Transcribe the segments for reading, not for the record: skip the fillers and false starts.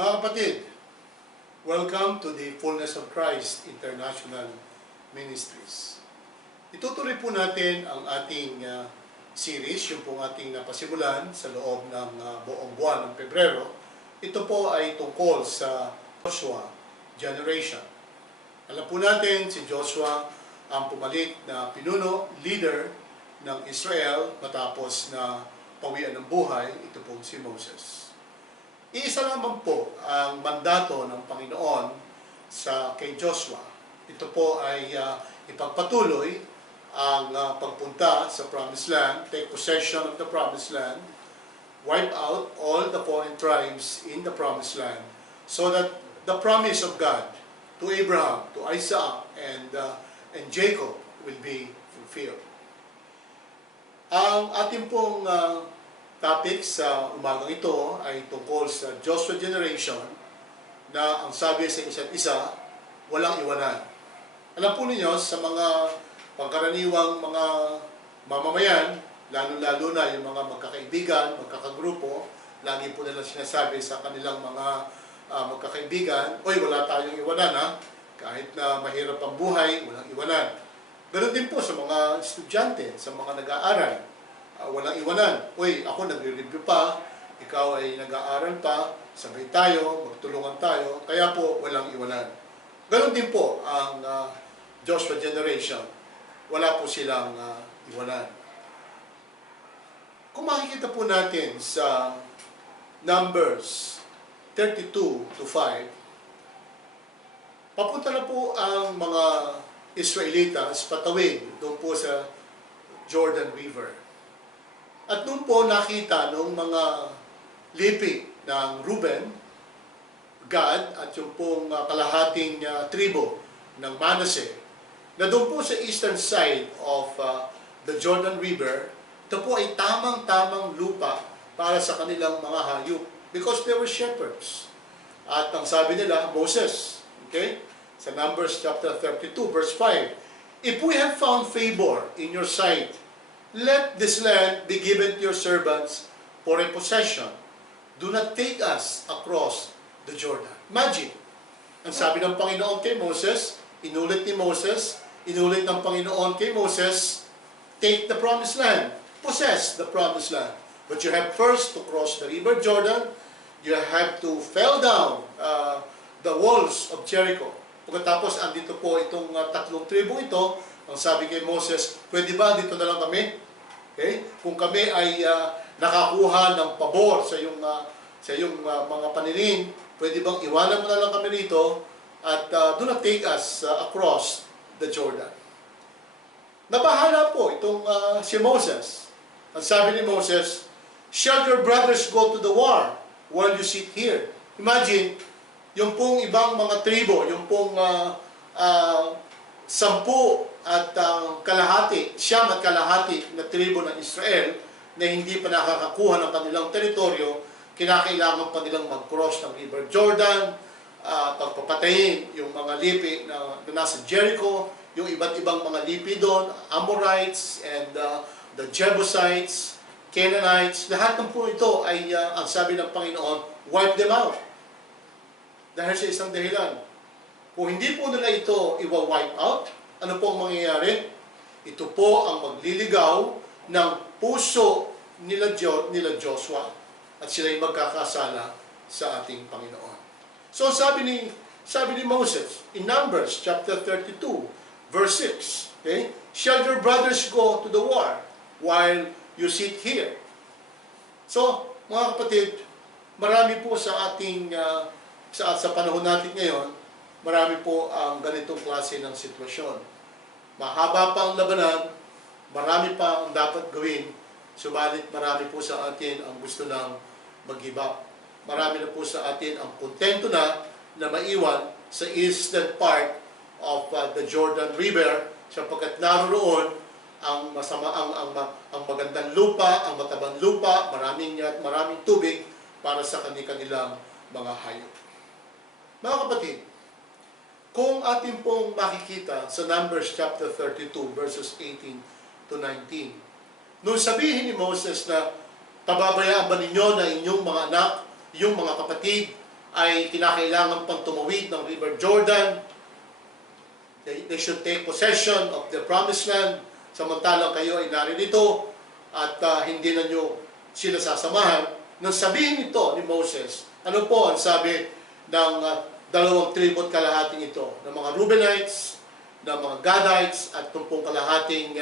Mga kapatid, welcome to the Fullness of Christ International Ministries. Itutuloy po natin ang ating series, yung pong ating napasimulan sa loob ng buong buwan ng Pebrero. Ito po ay tungkol sa Joshua generation. Alam po natin, si Joshua ang pumalit na pinuno, leader ng Israel matapos na pawian ng buhay, ito pong si Moses. Iisa lamang po ang mandato ng Panginoon kay Joshua. Ito po ay ipagpatuloy ang pagpunta sa Promised Land, take possession of the Promised Land, wipe out all the foreign tribes in the Promised Land, so that the promise of God to Abraham, to Isaac, and Jacob will be fulfilled. Ang ating pong topic sa umagang ito ay tungkol sa Joshua generation na ang sabi sa isa't isa, walang iwanan. Alam po ninyo, sa mga pangkaraniwang mga mamamayan, lalo-lalo na yung mga magkakaibigan, magkakagrupo, lagi po nilang sinasabi sa kanilang mga magkakaibigan, "Oy, wala tayong iwanan ha, kahit na mahirap ang buhay, walang iwanan." Ganun din po sa mga estudyante, sa mga nag-aaral. Walang iwanan. "Uy, ako nagre-review pa, ikaw ay nag-aaral pa, sabay tayo, magtulungan tayo, kaya po walang iwanan." Ganon din po ang Joshua generation. Wala po silang iwanan. Kung makikita po natin sa Numbers 32-5, papunta na po ang mga Israelitas patawid doon po sa Jordan River. At doon po nakita ng mga lipi ng Reuben, Gad, at yung pong kalahating tribo ng Manasseh, na doon po sa eastern side of the Jordan River, ito po ay tamang-tamang lupa para sa kanilang mga hayop because they were shepherds. At ang sabi nila, Moses, okay? Sa Numbers chapter 32, verse 5, "If we have found favor in your sight, let this land be given to your servants for a possession. Do not take us across the Jordan." Imagine, ang sabi ng Panginoon kay Moses, inulit ni Moses, inulit ng Panginoon kay Moses, "Take the promised land, possess the promised land. But you have first to cross the river Jordan, you have to fell down the walls of Jericho." Pagkatapos, andito po itong tatlong tribo ito, ang sabi kay Moses, "Pwede ba dito na lang kami? Okay? Kung kami ay nakakuha ng pabor sa iyong mga paningin, pwede bang iwanan mo na lang kami rito at do not take us across the Jordan?" Nabahala po itong si Moses. Ang sabi ni Moses, "Shall your brothers go to the war while you sit here?" Imagine, yung pong ibang mga tribo, yung pong 10 at kalahati, 9 at kalahati na tribo ng Israel na hindi pa nakakakuha ng kanilang teritoryo, kinakailangan pa nilang mag-cross ng River Jordan, pagpapatayin yung mga lipi na nasa Jericho, yung iba't ibang mga lipi doon, Amorites and the Jebusites, Canaanites, lahat ng po ito ay ang sabi ng Panginoon, wipe them out. Dahil sa isang dahilan, kung hindi po nila ito iwa-wipe out, ano po ang mangyayari? Ito po ang magliligaw ng puso nila Joshua at sila'y magkakasala sa ating Panginoon. So sabi ni Moses in Numbers chapter 32 verse 6, okay? "Shall your brothers go to the war while you sit here?" So, mga kapatid, marami po sa ating sa panahon natin ngayon, marami po ang ganitong klase ng sitwasyon. Mahaba pa ang labanan, marami pa ang dapat gawin, subalit marami po sa atin ang gusto ng mag-give up. Marami na po sa atin ang kontento na maiwan sa eastern part of the Jordan River, sapagkat naroon ang magandang lupa, ang matabang lupa, maraming tubig para sa kanilang mga hayop. Mga kapatid, kung ating pong makikita sa Numbers chapter 32 verses 18 to 19, nung sabihin ni Moses na, "Pababayaan ba ninyo na inyong mga anak, yung mga kapatid, ay kinakailangan pang tumawid ng River Jordan. They should take possession of the promised land. Samantalang kayo ay naririto at hindi na nyo sila sasamahan. Nang sabihin ito ni Moses, ano po ang sabi ng dalawang tribo at kalahating ito? Ng mga Reubenites, ng mga Gadites, at tumpong kalahating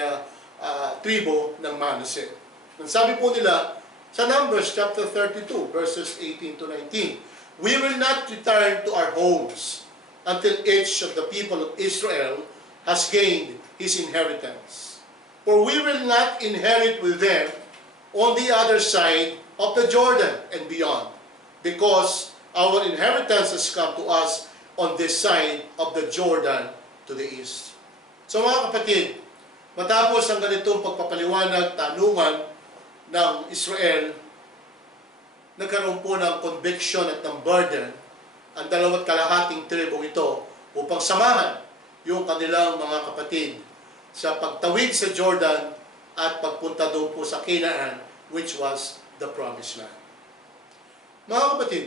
tribo ng Manasseh. Ang sabi po nila sa Numbers chapter 32, verses 18 to 19, "We will not return to our homes until each of the people of Israel has gained his inheritance. For we will not inherit with them on the other side of the Jordan and beyond, because our inheritance has come to us on this side of the Jordan to the east." So mga kapatid, matapos ang ganitong pagpapaliwanag, tanungan ng Israel, nagkaroon po ng conviction at ng burden ang dalawat kalahating tribo ito upang samahan yung kanilang mga kapatid sa pagtawid sa Jordan at pagpunta doon po sa Canaan, which was the promised land. Mga kapatid,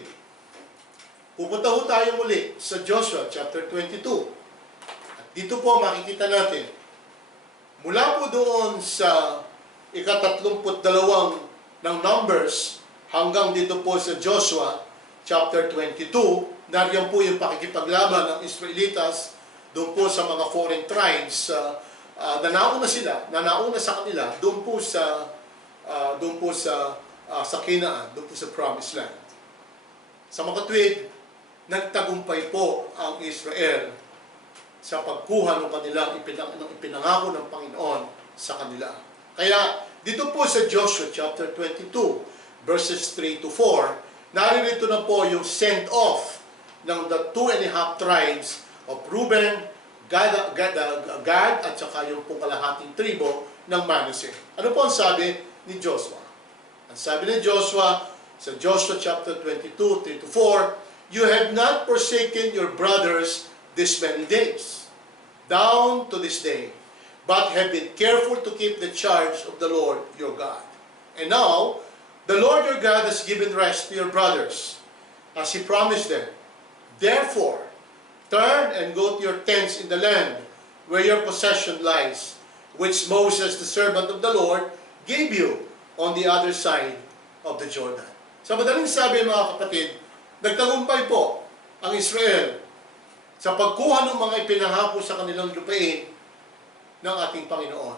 pupunta ho tayo muli sa Joshua chapter 22. At dito po makikita natin, mula po doon sa ika-32 ng Numbers hanggang dito po sa Joshua chapter 22, nariyan po yung pakikipaglaban ng Israelitas doon po sa mga foreign tribes na nauna sa kanila doon po sa Canaan, doon po sa Promised Land. Sa makatwid, nagtagumpay po ang Israel sa pagkuha ng kanilang ipinangako ng Panginoon sa kanila. Kaya dito po sa Joshua chapter 22, verses 3 to 4, naririto na po yung send off ng the 2.5 tribes of Reuben, Gad at saka yung pong kalahating tribo ng Manasseh. Ano po ang sabi ni Joshua? Ang sabi ni Joshua sa Joshua chapter 22, 3 to 4, "You have not forsaken your brothers this many days, down to this day, but have been careful to keep the charge of the Lord your God. And now, the Lord your God has given rest to your brothers, as He promised them. Therefore, turn and go to your tents in the land where your possession lies, which Moses, the servant of the Lord, gave you on the other side of the Jordan." Sa madaling sabi, mga kapatid, nagtagumpay po ang Israel sa pagkuha ng mga ipinangako sa kanilang lupain ng ating Panginoon.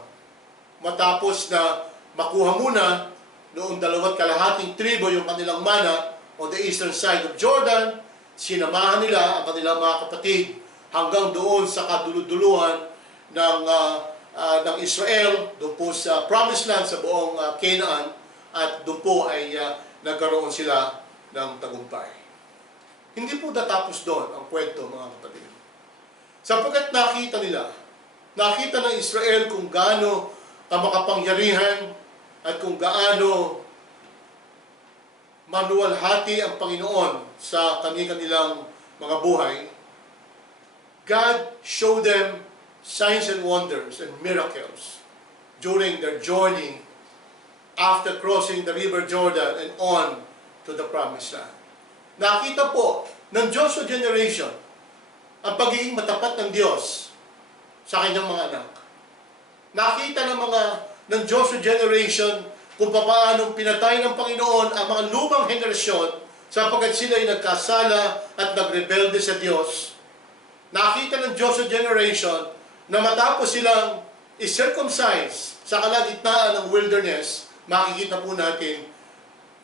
Matapos na makuha muna noong 2 kalahating tribo yung kanilang mana on the eastern side of Jordan, sinamahan nila ang kanilang mga kapatid hanggang doon sa kaduluduluhan ng Israel, doon po sa Promised Land, sa buong Canaan, at doon po ay nagkaroon sila ng tagumpay. Hindi po natapos doon ang kwento, mga kapatid. Sapagkat nakita ng Israel kung gaano kamakapangyarihan at kung gaano maluwalhati ang Panginoon sa kanilang mga buhay. God showed them signs and wonders and miracles during their journey after crossing the River Jordan and on to the Promised Land. Nakita po ng Joshua generation ang pagiging matapat ng Diyos sa kanyang mga anak. Nakita ng Joshua generation kung paano pinatay ng Panginoon ang mga lumang henerasyon sapagkat sila ay nagkasala at nagrebelde sa Diyos. Nakita ng Joshua generation na matapos silang i-circumcise sa kalagitnaan ng wilderness, makikita po natin,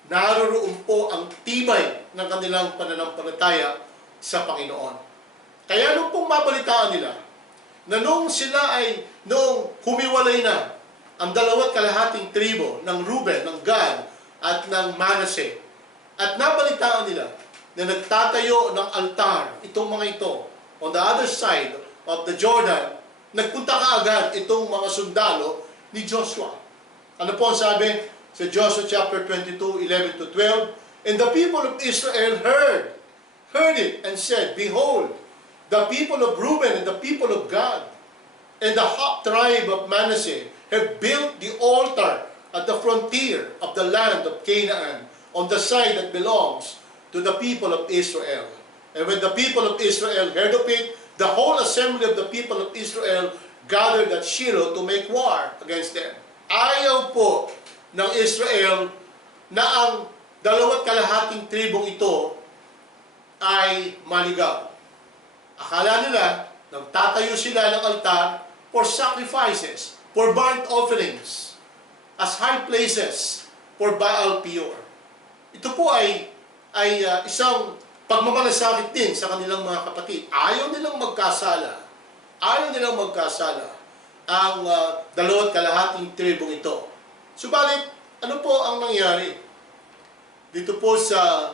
naroroon po ang tibay ng kanilang pananampalataya sa Panginoon. Kaya nung pong mabalitaan nila, na nung humiwalay na ang 2 kalahating tribo ng Reuben, ng Gad, at ng Manasseh, at nabalitaan nila na nagtatayo ng altar itong mga ito on the other side of the Jordan, nagpunta kaagad itong mga sundalo ni Joshua. Ano po ang sabi sa Joshua chapter 22, 11 to 12? "And the people of Israel heard it and said, Behold, the people of Reuben and the people of Gad and the half tribe of Manasseh have built the altar at the frontier of the land of Canaan on the side that belongs to the people of Israel. And when the people of Israel heard of it, the whole assembly of the people of Israel gathered at Shiloh to make war against them. Ayaw po ng Israel na ang 2.5 tribong ito ay maligaw. Akala nila, nagtatayo sila ng altar for sacrifices, for burnt offerings, as high places for Baal Peor. Ito po ay isang pagmamalasakit din sa kanilang mga kapatid. Ayaw nilang magkasala. Ayaw nilang magkasala ang 2.5 tribong ito. Subalit, ano po ang nangyari? Dito po sa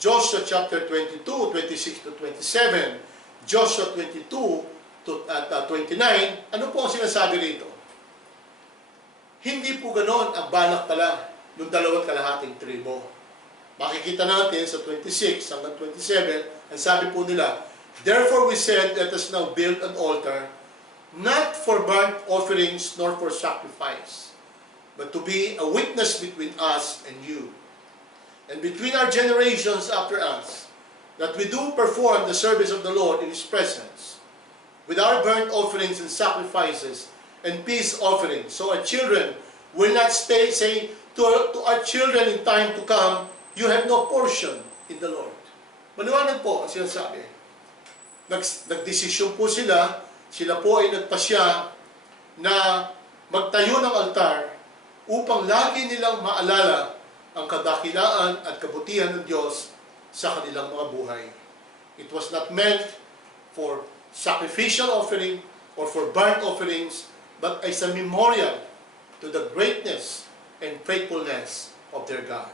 Joshua chapter 22, 26 to 27, Joshua 22 to 29, ano po ang sinasabi rito? Hindi po ganon ang balak pala ng 2.5 tribo. Makikita natin sa 26 hanggang 27, ang sabi po nila, "Therefore we said, let us now build an altar, not for burnt offerings nor for sacrifice, but to be a witness between us and you, and between our generations after us, that we do perform the service of the Lord in His presence, with our burnt offerings and sacrifices and peace offerings, so our children will not say to our children in time to come, you have no portion in the Lord." Maliwanag po ang sinasabi. Nagdesisyon po sila po ay nagpasya na magtayo ng altar upang lagi nilang maalala ang kadakilaan at kabutihan ng Diyos sa kanilang mga buhay. It was not meant for sacrificial offering or for burnt offerings, but as a memorial to the greatness and faithfulness of their God.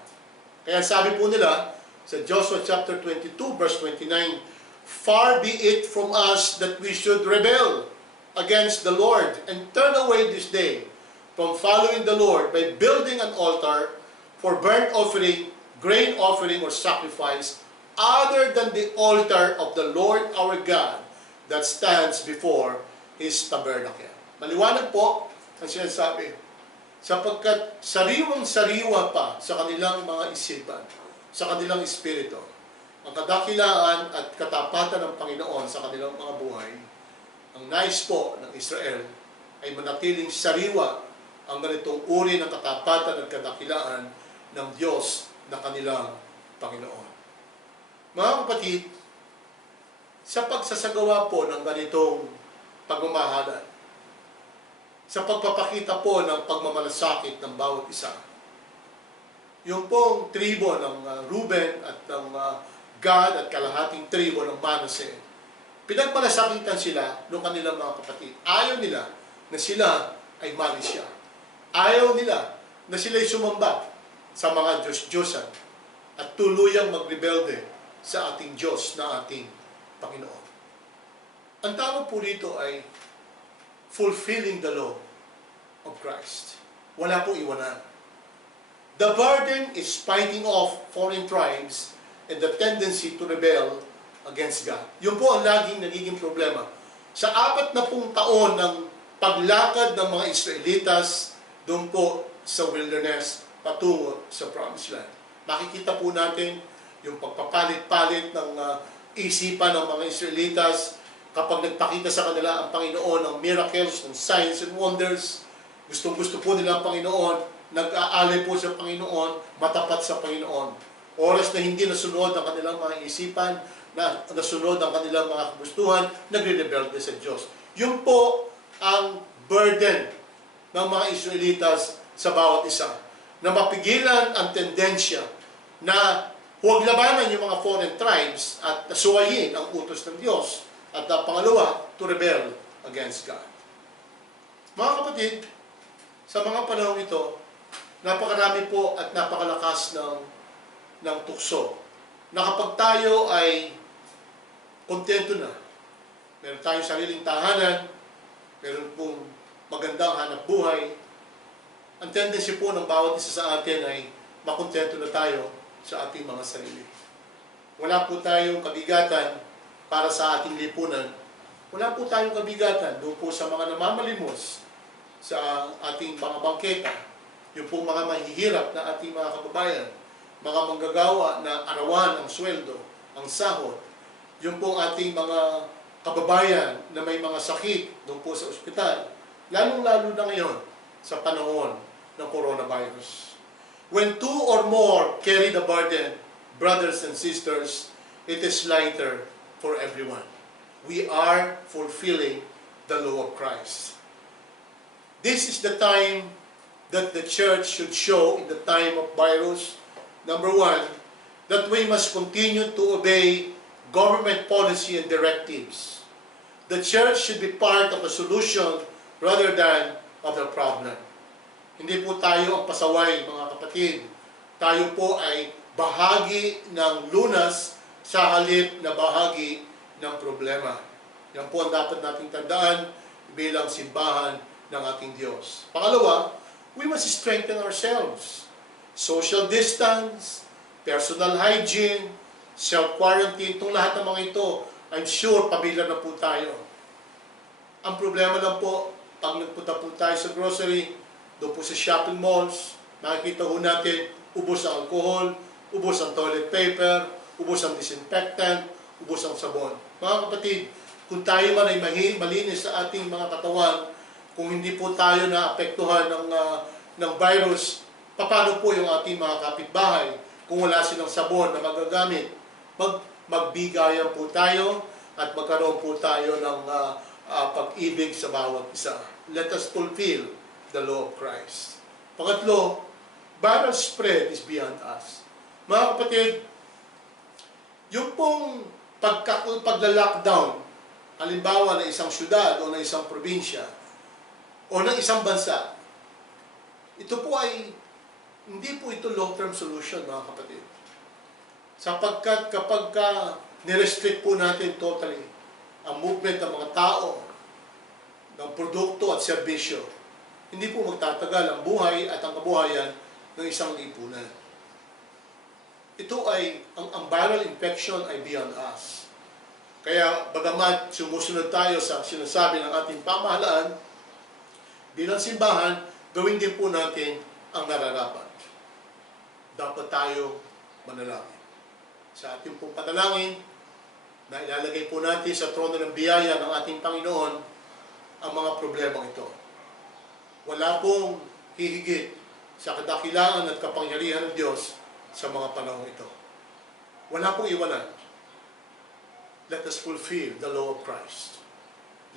Kaya sabi po nila sa Joshua chapter 22 verse 29, "Far be it from us that we should rebel against the Lord and turn away this day from following the Lord by building an altar for burnt offering, grain offering, or sacrifice other than the altar of the Lord our God that stands before His tabernacle." Maliwanag po ang sinasabi, sapagkat sariwang-sariwa pa sa kanilang mga isipan, sa kanilang espiritu, ang kadakilaan at katapatan ng Panginoon sa kanilang mga buhay, ang nais po ng Israel ay manatiling sariwa ang ganitong uri ng katapatan at kadakilaan ng Diyos na kanilang Panginoon. Mga kapatid, sa pagsasagawa po ng ganitong pagmamahalan, sa pagpapakita po ng pagmamalasakit ng bawat isa, yung pong tribo ng Ruben at ng Gad at kalahating tribo ng Manase, pinagmalasakitan sila ng kanilang mga kapatid. Ayaw nila na sila ay malisya. Ayaw nila na sila ay sumamba sa mga Diyos-Diyosan at tuluyang magrebelde sa ating Diyos na ating Panginoon. Ang tawag po rito ay fulfilling the law of Christ. Wala pong iwanan. The burden is fighting off foreign tribes and the tendency to rebel against God. Yun po ang laging nagiging problema. Sa 40 taon ng paglakad ng mga Israelitas doon po sa wilderness patungo sa Promised Land, makikita po natin yung pagpapalit-palit ng isipan ng mga Israelitas kapag nagpakita sa kanila ang Panginoon ng miracles, ng signs and wonders. Gustong-gusto po nila ang Panginoon, nag-aalay po sa Panginoon, matapat sa Panginoon. Oras na hindi nasunod ang kanilang mga isipan, na nasunod ang kanilang mga kagustuhan, nagre-rebelde sa Diyos. Yun po ang burden ng mga Israelitas sa bawat isa. Na mapigilan ang tendensya na huwag labanan yung mga foreign tribes at suwayin ang utos ng Diyos. At pangalawa, to rebel against God. Mga kapatid, sa mga panahon ito, napakarami po at napakalakas ng tukso. Na kapag tayo ay kontento na, meron tayong sariling tahanan, meron pong magandang hanap buhay, ang tendency po ng bawat isa sa atin ay makontento na tayo sa ating mga sarili. Wala po tayong kabigatan para sa ating lipunan. Wala po tayong kabigatan doon po sa mga namamalimos sa ating mga bangketa, yung po mga mahihirap na ating mga kababayan. mga manggagawa na arawan ang sweldo, ang sahod. Yung po ating mga kababayan na may mga sakit doon po sa ospital. Lalong-lalo na ngayon sa panahon ng coronavirus. When two or more carry the burden, brothers and sisters, it is lighter for everyone. We are fulfilling the law of Christ. This is the time that the church should show in the time of virus. Number one, that we must continue to obey government policy and directives. The church should be part of a solution rather than of the problem. Hindi po tayo ang pasaway, mga kapatid. Tayo po ay bahagi ng lunas sa halip na bahagi ng problema. Yan po ang dapat nating tandaan bilang simbahan ng ating Diyos. Pangalawa, we must strengthen ourselves. Social distance, personal hygiene, self-quarantine, itong lahat ng mga ito, I'm sure pamilyar na po tayo. Ang problema lang po, pag nagpunta po tayo sa grocery, doon po sa shopping malls, makikita po natin, ubos ang alcohol, ubos ang toilet paper, ubos ang disinfectant, ubos ang sabon. Mga kapatid, kung tayo man ay malinis sa ating mga katawan, kung hindi po tayo naapektuhan ng virus, paano po yung ating mga kapitbahay kung wala silang sabon na magagamit? Magbigayan po tayo at magkaroon po tayo ng pag-ibig sa bawat isa. Let us fulfill the law of Christ. Pangatlo, viral spread is beyond us. Mga kapatid, yung pong pagla-lockdown, halimbawa na isang syudad o na isang probinsya, o ng isang bansa, ito po ay, hindi po ito long-term solution, mga kapatid. Sapagkat kapag nirestrict po natin totally ang movement ng mga tao, ng produkto at serbisyo, hindi po magtatagal ang buhay at ang kabuhayan ng isang lipunan. Ito ay, ang viral infection ay beyond us. Kaya bagamat sumusunod tayo sa sinasabi ng ating pamahalaan, bilang simbahan, gawin din po natin ang nararapat. Dapat tayo manalangin. Sa ating pong panalangin, na ilalagay po natin sa trono ng biyaya ng ating Panginoon ang mga problemang ito. Wala pong hihigit sa kadakilaan at kapangyarihan ng Diyos sa mga panahon ito. Wala pong iwanan. Let us fulfill the law of Christ.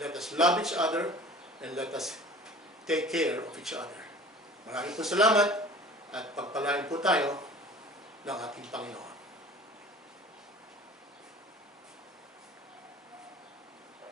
Let us love each other and let us take care of each other. Maraming po salamat at pagpalain po tayo ng ating Panginoon.